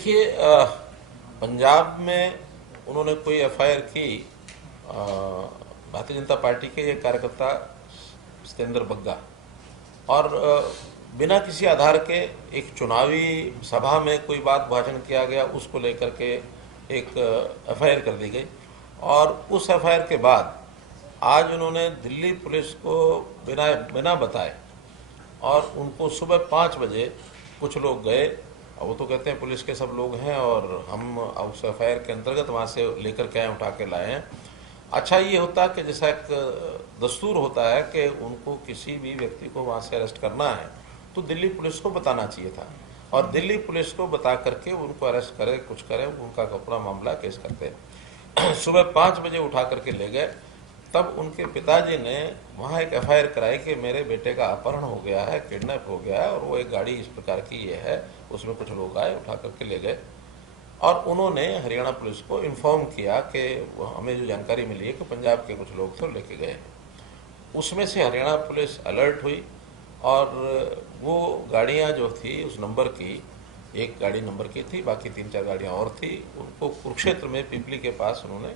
देखिए, पंजाब में उन्होंने कोई एफआईआर की भारतीय जनता पार्टी के ये कार्यकर्ता सत्येंद्र बग्गा और बिना किसी आधार के एक चुनावी सभा में कोई बात भाषण किया गया, उसको लेकर के एक एफआईआर कर दी गई। और उस एफआईआर के बाद आज उन्होंने दिल्ली पुलिस को बिना बताए और उनको सुबह 5 बजे कुछ लोग गए, वो तो कहते हैं पुलिस के सब लोग हैं और हम उस एफआईआर के अंतर्गत वहाँ से लेकर के आए, उठा के लाए हैं। अच्छा ये होता कि जैसा एक दस्तूर होता है कि उनको किसी भी व्यक्ति को वहाँ से अरेस्ट करना है तो दिल्ली पुलिस को बताना चाहिए था, और दिल्ली पुलिस को बता करके उनको अरेस्ट करे, कुछ करे, उनका अपना मामला केस करते। सुबह 5 बजे उठा करके ले गए। तब उनके पिताजी ने वहाँ एक एफआईआर कराई कि मेरे बेटे का अपहरण हो गया है, किडनैप हो गया है, और वो एक गाड़ी इस प्रकार की ये है, उसमें कुछ लोग आए, उठा करके ले गए। और उन्होंने हरियाणा पुलिस को इन्फॉर्म किया कि हमें जो जानकारी मिली है कि पंजाब के कुछ लोग थे लेके गए। उसमें से हरियाणा पुलिस अलर्ट हुई और वो गाड़ियाँ जो थी उस नंबर की, एक गाड़ी नंबर की थी, बाकी 3-4 गाड़ियाँ और थी, उनको कुरुक्षेत्र में पिपली के पास उन्होंने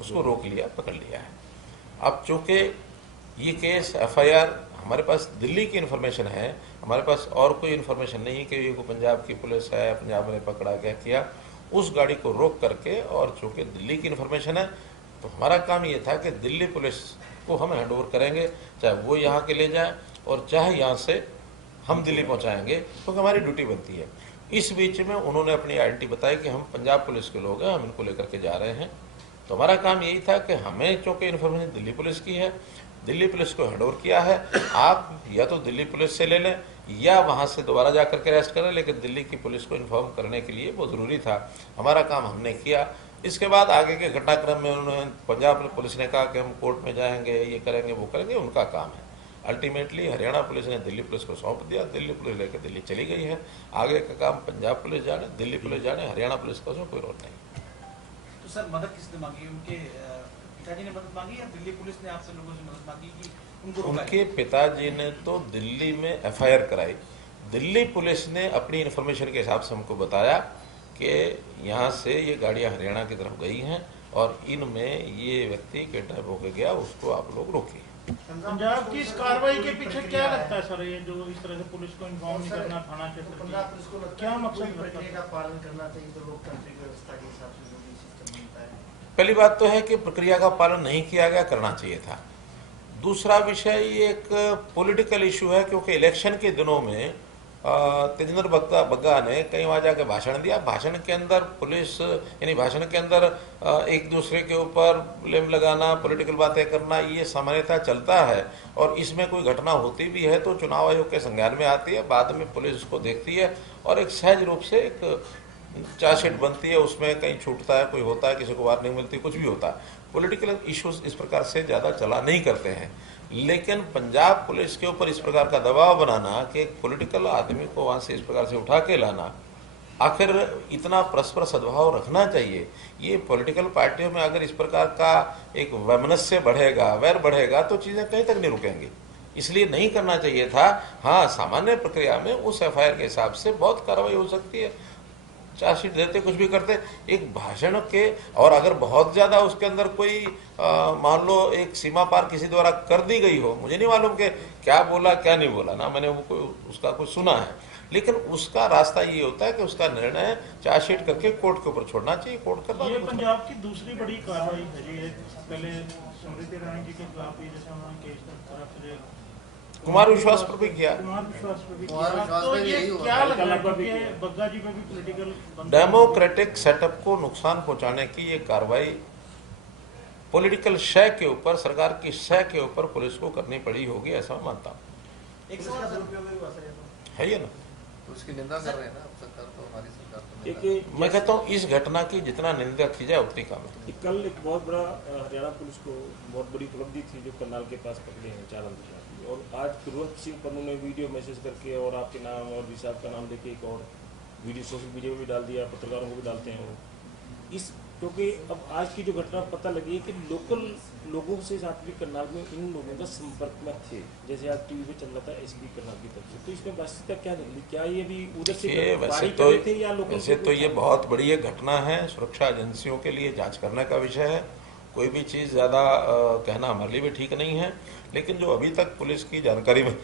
उसको रोक लिया, पकड़ लिया है। अब चूँकि ये केस एफआईआर हमारे पास दिल्ली की इन्फॉर्मेशन है, हमारे पास और कोई इन्फॉर्मेशन नहीं है कि ये को पंजाब की पुलिस है, पंजाब ने पकड़ा क्या किया, उस गाड़ी को रोक करके, और चूँकि दिल्ली की इन्फॉर्मेशन है तो हमारा काम ये था कि दिल्ली पुलिस को हम हैंड ओवर करेंगे, चाहे वो यहाँ के ले जाए और चाहे यहाँ से हम दिल्ली पहुँचाएंगे, क्योंकि हमारी ड्यूटी बनती है। इस बीच में उन्होंने अपनी आइडेंटिटी बताई कि हम पंजाब पुलिस के लोग हैं, हम इनको लेकर के जा रहे हैं। तो हमारा काम यही था कि हमें चूँकि इन्फॉर्मेशन दिल्ली पुलिस की है, दिल्ली पुलिस को हैंड ओवर किया है, आप या तो दिल्ली पुलिस से ले लें या वहाँ से दोबारा जा करके अरेस्ट करें, लेकिन दिल्ली की पुलिस को इन्फॉर्म करने के लिए वो ज़रूरी था। हमारा काम हमने किया। इसके बाद आगे के घटनाक्रम में उन्होंने पंजाब पुलिस ने कहा कि हम कोर्ट में जाएंगे, ये करेंगे, वो करेंगे, उनका काम है। अल्टीमेटली हरियाणा पुलिस ने दिल्ली पुलिस को सौंप दिया, दिल्ली पुलिस लेकर दिल्ली चली गई है। आगे का काम पंजाब पुलिस जाने, दिल्ली पुलिस जाने, हरियाणा पुलिस का उसमें कोई रोल नहीं। तो सर मदद किसने मांगी? उनके पिताजी ने मदद मांगी या दिल्ली पुलिस ने आपसे लोगों से मदद मांगी कि उनको रोका? उनके पिताजी ने तो दिल्ली में एफआईआर कराई। दिल्ली पुलिस ने अपनी इन्फॉर्मेशन के हिसाब से हमको बताया कि यहाँ से ये गाड़ियाँ हरियाणा की तरफ गई हैं और इनमें ये व्यक्ति किडनैप होकर गया, उसको आप लोग रोकिए। पंजाब की इस कार्रवाई के पीछे क्या लगता है सर? ये जो इस तरह से पुलिस को इन्फॉर्म नहीं करना, थाना क्षेत्र क्या मकसद प्रक्रिया का पालन करना चाहिए? तो लोकतांत्रिक व्यवस्था के हिसाब से जो भी सिस्टम बनता है, पहली बात तो है कि प्रक्रिया का पालन नहीं किया गया, करना चाहिए था। दूसरा विषय ये एक पॉलिटिकल इशू है, क्योंकि इलेक्शन के दिनों में तेजेंद्र बग्गा ने कहीं वहाँ जाकर भाषण दिया। भाषण के अंदर पुलिस, यानी भाषण के अंदर एक दूसरे के ऊपर ब्लेम लगाना, पॉलिटिकल बातें करना, ये सामान्यतः चलता है। और इसमें कोई घटना होती भी है तो चुनाव आयोग के संज्ञान में आती है, बाद में पुलिस उसको देखती है और एक सहज रूप से एक चार्जशीट बनती है, उसमें कहीं छूटता है, कोई होता है, किसी को वार्निंग मिलती है, कुछ भी होता है। पॉलिटिकल इश्यूज इस प्रकार से ज़्यादा चला नहीं करते हैं। लेकिन पंजाब पुलिस के ऊपर इस प्रकार का दबाव बनाना कि एक पॉलिटिकल आदमी को वहाँ से इस प्रकार से उठा के लाना, आखिर इतना परस्पर सद्भाव रखना चाहिए। ये पॉलिटिकल पार्टियों में अगर इस प्रकार का एक वैमनस्य बढ़ेगा, वैर बढ़ेगा, तो चीज़ें कहीं तक नहीं रुकेंगी। इसलिए नहीं करना चाहिए था। हाँ, सामान्य प्रक्रिया में उस एफआईआर के हिसाब से बहुत कार्रवाई हो सकती है, चार्जशीट देते, कुछ भी करते। एक भाषण के, और अगर बहुत ज़्यादा उसके अंदर कोई मान लो एक सीमा पार किसी द्वारा कर दी गई हो, मुझे नहीं मालूम कि क्या बोला क्या नहीं बोला ना, मैंने वो उसका कुछ सुना है, लेकिन उसका रास्ता ये होता है कि उसका निर्णय चार्जशीट करके कोर्ट के ऊपर छोड़ना चाहिए। कोर्ट का ये पंजाब की दूसरी बड़ी कार्रवाई है जी। पहले स्मृति ईरानी जी के खिलाफ जैसे उन्होंने केस तरफ कुमार विश्वास पर भी किया, तो ये क्या लग रहा है बग्गा जी पे भी पॉलिटिकल डेमोक्रेटिक सेटअप को नुकसान पहुंचाने की ये कार्रवाई पॉलिटिकल शय के ऊपर, सरकार की शय के ऊपर पुलिस को करनी पड़ी होगी, ऐसा मैं मानता हूँ। एक सवाल दुरुपयोग है ये ना, तो उसकी निंदा कर रहे हैं ना सरकार, तो हमारी सरकार तो एक मैं कहता हूँ इस घटना की जितना निंदा की जाए उतनी कम है। कल एक बहुत बड़ा हरियाणा पुलिस को बहुत बड़ी उपलब्धि थी जो करनाल के पास पकड़े हैं 4 आतंकवादी, और आज गुरवंत सिंह पर उन्होंने वीडियो मैसेज करके और आपके नाम और रिसाब का नाम लेके एक और वीडियो सोशल मीडिया में भी डाल दिया, पत्रकारों को भी डालते हैं वो। इस क्योंकि अब आज की जो घटना पता लगी है कि लोकल लोगों से साथ भी करनाल में इन लोगों का संपर्क में थे, जैसे आज टीवी पे चल रहा था एसपी करनाल की तरफ से, तो इसमें वास्तविकता क्या निकली? क्या ये भी उधर से वैसे कर रहे थे या लोकल? वैसे तो ये बहुत बड़ी एक घटना है, सुरक्षा एजेंसियों के लिए जांच करने का विषय है। कोई भी चीज़ ज़्यादा कहना हमारे लिए भी ठीक नहीं है, लेकिन जो अभी तक पुलिस की जानकारी में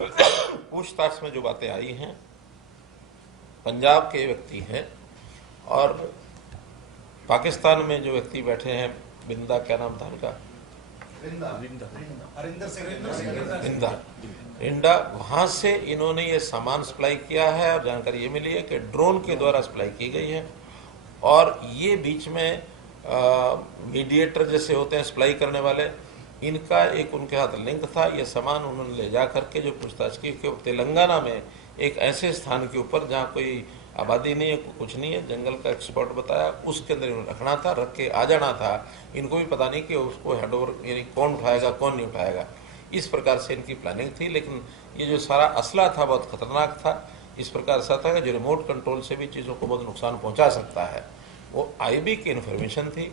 पूछताछ में जो बातें आई हैं, पंजाब के व्यक्ति हैं और पाकिस्तान में जो व्यक्ति बैठे हैं, बिंदा, क्या नाम था उनका, रिंदा, वहां से इन्होंने ये सामान सप्लाई किया है और जानकारी ये मिली है कि ड्रोन के द्वारा सप्लाई की गई है और ये बीच में मीडिएटर जैसे होते हैं सप्लाई करने वाले, इनका एक उनके हाथ लिंक था। ये सामान उन्होंने ले जा करके जो पूछताछ की कि तेलंगाना में एक ऐसे स्थान के ऊपर जहाँ कोई आबादी नहीं है, कुछ नहीं है, जंगल का एक स्पॉट बताया, उसके अंदर इन्होंने रखना था, रख के आ जाना था। इनको भी पता नहीं कि उसको हैंडओवर यानी कौन उठाएगा कौन नहीं उठाएगा, इस प्रकार से इनकी प्लानिंग थी। लेकिन ये जो सारा असला था बहुत खतरनाक था, इस प्रकार से था कि जो रिमोट कंट्रोल से भी चीज़ों को बहुत नुकसान पहुंचा सकता है। वो आईबी की इन्फॉर्मेशन थी।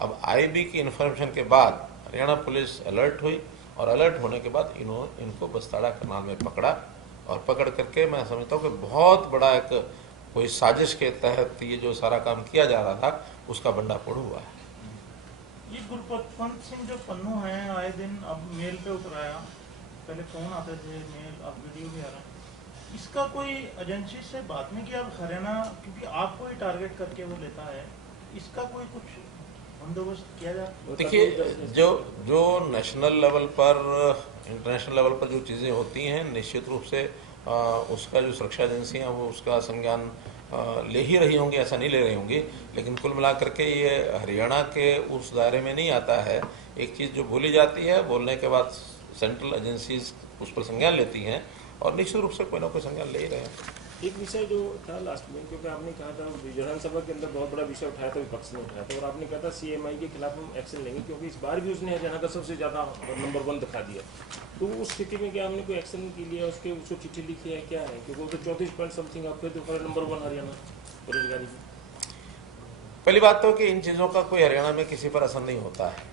अब आईबी की इन्फॉर्मेशन के बाद हरियाणा पुलिस अलर्ट हुई और अलर्ट होने के बाद इनको बस्ताड़ा करनाल में पकड़ा और पकड़ करके मैं समझता हूँ कि बहुत बड़ा एक कोई साजिश के तहत ये जो सारा काम किया जा रहा था उसका भंडाफोड़ हुआ है। ये गुरपतवंत सिंह जो पन्नू हैं, आए दिन अब मेल पे उतराया, पहले फोन आते थे, मेल, अब वीडियो भी आ रहा है। इसका कोई एजेंसी से बात नहीं किया? अब हरियाणा क्योंकि आपको ही टारगेट करके वो लेता है, इसका कोई कुछ बंदोबस्त किया जाए? देखिए, जो नेशनल लेवल पर, इंटरनेशनल लेवल पर जो चीज़ें होती हैं, निश्चित रूप से उसका जो सुरक्षा एजेंसियाँ वो उसका संज्ञान ले ही रही होंगी, ऐसा नहीं ले रही होंगी। लेकिन कुल मिलाकर के ये हरियाणा के उस दायरे में नहीं आता है। एक चीज़ जो बोली जाती है, बोलने के बाद सेंट्रल एजेंसीज उस पर संज्ञान लेती हैं और निश्चित रूप से कोई ना कोई संज्ञान ले ही रहे हैं। एक विषय जो था लास्ट में, क्योंकि आपने कहा था विधानसभा के अंदर बहुत बड़ा विषय उठाया था, विपक्ष ने उठाया था, और आपने कहा था सीएमआई के खिलाफ हम एक्शन लेंगे क्योंकि इस बार भी उसने हरियाणा का सबसे ज़्यादा नंबर 1 दिखा दिया। तो उस स्थिति में क्या हमने कोई एक्शन के लिए उसको चिट्ठी लिखी है, क्या है? क्योंकि वो तो 34 पॉइंट समथिंग आपके तो नंबर 1 हरियाणा बेरोजगारी की। पहली बात तो कि इन चीज़ों का कोई हरियाणा में किसी पर असर नहीं होता है।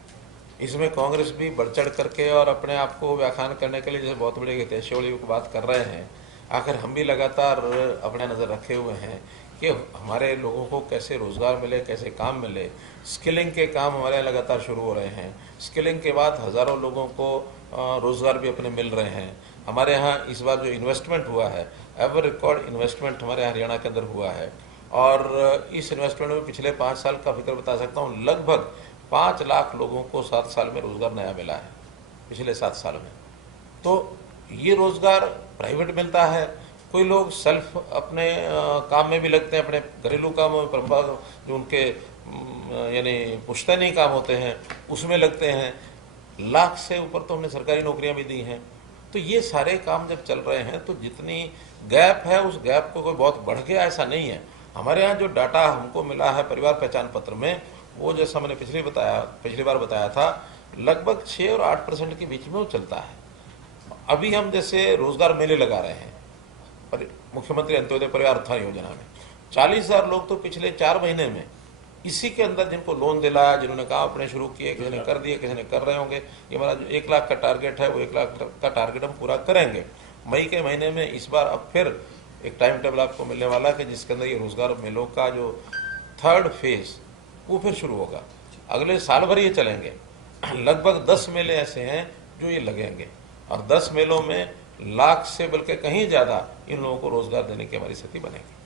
इसमें कांग्रेस भी बढ़ चढ़ करके और अपने आप को व्याख्यान करने के लिए जैसे बहुत बड़े हितैषी की बात कर रहे हैं। आखिर हम भी लगातार अपने नज़र रखे हुए हैं कि हमारे लोगों को कैसे रोज़गार मिले, कैसे काम मिले। स्किलिंग के काम हमारे यहाँ लगातार शुरू हो रहे हैं। स्किलिंग के बाद हज़ारों लोगों को रोज़गार भी अपने मिल रहे हैं। हमारे यहाँ इस बार जो इन्वेस्टमेंट हुआ है, एवर रिकॉर्ड इन्वेस्टमेंट हमारे हरियाणा के अंदर हुआ है और इस इन्वेस्टमेंट में पिछले 5 साल का फिक्र बता सकता हूँ, लगभग 5 लाख लोगों को 7 साल में रोज़गार नया मिला है पिछले 7 साल में। तो ये रोज़गार प्राइवेट मिलता है, कोई लोग सेल्फ अपने काम में भी लगते हैं, अपने घरेलू कामों में, जो उनके यानी पुश्तैनी काम होते हैं उसमें लगते हैं। लाख से ऊपर तो हमने सरकारी नौकरियां भी दी हैं। तो ये सारे काम जब चल रहे हैं तो जितनी गैप है उस गैप को कोई बहुत बढ़ गया ऐसा नहीं है। हमारे यहाँ जो डाटा हमको मिला है परिवार पहचान पत्र में, वो जैसा मैंने पिछली बार बताया था, लगभग 6 और 8% के बीच में वो चलता है। अभी हम जैसे रोजगार मेले लगा रहे हैं मुख्यमंत्री अंत्योदय परिवार उत्थान योजना में, 40,000 लोग तो पिछले 4 महीने में इसी के अंदर जिनको लोन दिलाया, जिन्होंने काम अपने शुरू किए, किसी ने कर दिए, किसी ने कर रहे होंगे। ये हमारा जो 1 लाख का टारगेट है वो 1 लाख का टारगेट हम पूरा करेंगे। मई के महीने में इस बार अब फिर एक टाइम टेबल आपको मिलने वाला है जिसके अंदर ये रोजगार मेलों का जो 3rd फेज वो फिर शुरू होगा। अगले साल भर ये चलेंगे। लगभग 10 मेले ऐसे हैं जो ये लगेंगे और 10 मेलों में लाख से बल्कि कहीं ज़्यादा इन लोगों को रोजगार देने की हमारी स्थिति बनेगी।